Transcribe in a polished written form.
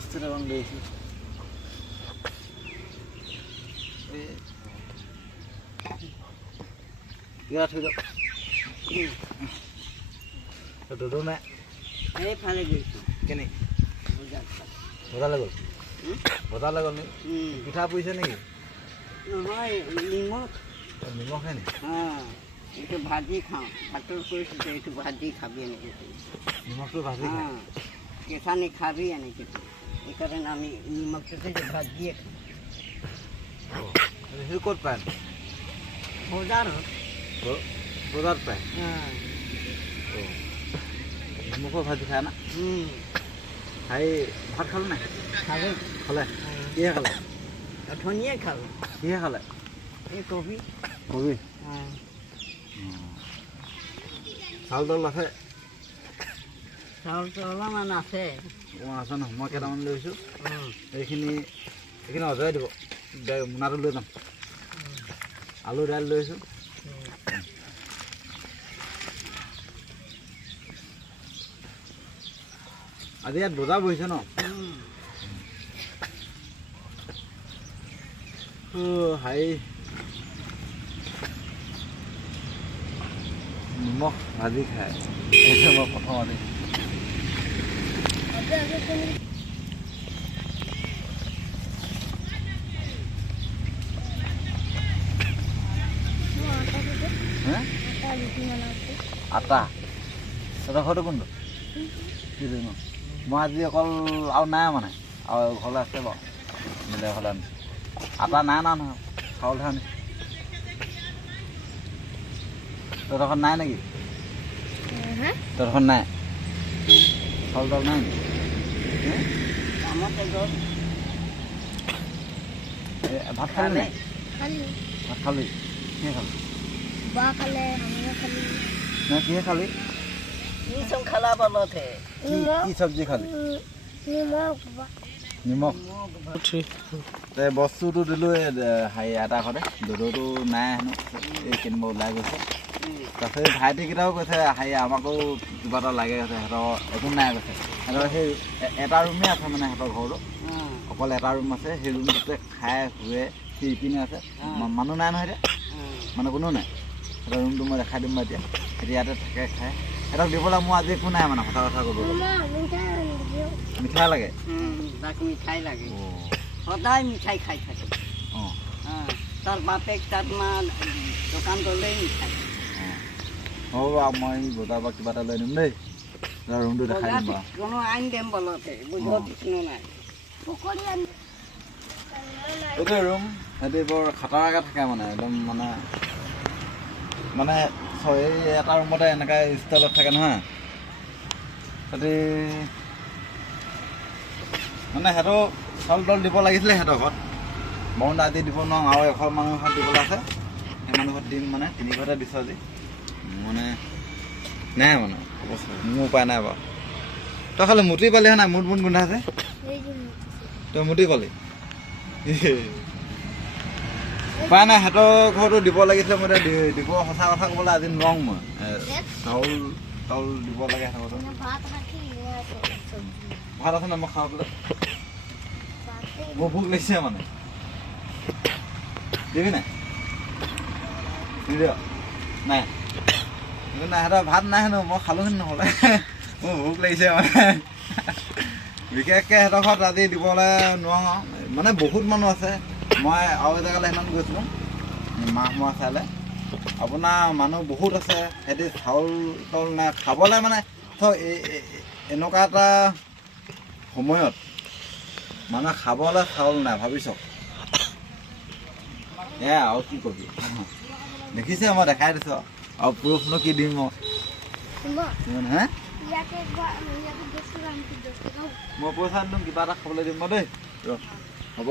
বস্তুটা অন লৈছো কিবা থৈ দিয়ক দুদু নাই এইফালে গৈছোঁ কেনে বজাৰ বজাৰলৈ গ'ল বজাৰলৈ গ'ল নেকি পিঠা পুৰিছে নেকি নহয় নিমখ নিমখহে নেকি এইটো ভাজি খাওঁ ভাতৰ কৈছোঁ যে এইটো ভাজি খাবি এনেকৈ নিমখটো ভাজি খায় কেঁচা নেখাবি এনেকৈ সেইকাৰণে আমি নিমখটোতে যে ভাজিয়ে খাওঁ সেইটো ক'ত পায় বজাৰত বজাৰত পায় নিমখৰ ভাজি খায় না খাই ভাত খালে নাই খালে খালে কিহে খালে ধনিয়ে খালোঁ কিহে খালে এই কবি কবি চাউল তাউল আছে চাউলটো অলপমান আছে আছে ন মই কেইটামান লৈছোঁ এইখিনি অজৰাই দিব মোনাটো লৈ যাম আলু দাইল লৈছোঁ আজি ইয়াত বজাৰ বহিছে ন হাই নিমখ ভাজি খায় এইটো মই প্ৰথমতে আটা তহঁতৰ ঘৰটো কোনটো কি ন মই আজি অকল আৰু নাই মানে আৰু ঘৰলৈ আছে বাৰু মিলে ঘৰলৈ আনিছোঁ আটা নাই না নহয় চাউলহে আনিছোঁ তহঁতৰ ঘৰত নাই নেকি তহঁতৰ ঘৰত নাই চাউল তাউল নাই নেকি ভাত খালি নাই ভাত খালি কিহে খালি নাই কিহে খালি কি চব খালা বলতে কি চব্জি খালি নিমখ বস্তুটো দিলোঁ হেৰি এটা ঘৰতে দুদুটো নাই হেনো এই কিনিব ওলাই গৈছে তাৰপিছত ভাইটিকেইটাও কৈছে হেৰি আমাকো কিবা এটা লাগে কৈছে সিহঁতৰ একো নাই কৈছে সিহঁতৰ সেই এটা ৰুমেই আছে মানে সিহঁতৰ ঘৰটো অকল এটা ৰুম আছে সেই ৰুমটোতে খাই শুৱে সি ইপিনে আছে মানুহ নাই নহয় এতিয়া মানুহ কোনো নাই সিহঁতৰ ৰুমটো মই দেখাই দিম বাৰু এতিয়া সিহঁতি ইয়াতে থাকে খাই সিহঁতক দিবলৈ মোৰ আজি একো নাই মানে সঁচা কথা ক'ব মিঠাই লাগে মিঠাই লাগে সদায় মিঠাই খাই থাকে তাৰ বাপেক তাত মা দোকান গ'লেই মিঠাই হ'ব বাৰু মই বজাৰৰ পৰা কিবা এটা লৈ দিম দেই ৰুমটো দেখাই দিম বাৰু কোনো আইন দেম বলতে বুজিব কোনো নাই এইটো ৰুম সিহঁতি বৰ খাটাৰাকৈ থাকে মানে একদম মানে এই এটা ৰুমতে এনেকৈ ষ্টাইলত থাকে নহয় সিহঁতি মানে সিহঁতৰ চাউল তাউল দিব লাগিছিলে সিহঁতৰ ঘৰত বৰুণা আজি দিব নোৱাৰোঁ আৰু এশ মানুহৰ ঘৰত দিবলৈ আছে সেই মানুহ ঘৰত দিম মানে 3 ঘৰতে দিছোঁ আজি মানে নাই মানে অৱস্থা মোৰ উপায় নাই বাৰু তই খালি মুটি পালিহে নাই মুঠ গোন্ধাইছে তই মুটি পালি উপায় নাই সিহঁতৰ ঘৰতো দিব লাগিছিলে মই এতিয়া দিব সঁচা কথা ক'বলৈ আজি নোৱাৰোঁ মই চাউল তাউল দিব লাগে সিহঁতৰ ভাত আছে নাই মই খাওঁ বোলে মোৰ ভোক লাগিছে মানে দিবি নাই নিদিয় নাই নাই সিহঁতৰ ভাত নাই হেনো মই খালোঁ হেনো নহ'লে মোৰ ভোক লাগিছে মানে বিশেষকৈ সিহঁতৰ ঘৰত আজি দিবলৈ নোৱাৰোঁ মানে বহুত মানুহ আছে মই আৰু এজেগালৈ সেইদিনাখন গৈছিলোঁ মাহ চাইলৈ আপোনাৰ মানুহ বহুত আছে সিহঁতি চাউল তাউল নাই খাবলৈ মানে এনেকুৱা এটা সময়ত মানুহে খাবলৈ চাউল নাই ভাবি চাওক এয়া আৰু কি কবি দেখিছে মই দেখাই দিছোঁ আৰু প্ৰুফনো কি দিম মই হে মই পইচা দিম কিবা এটা খাবলৈ দিম মই দেই হ'ব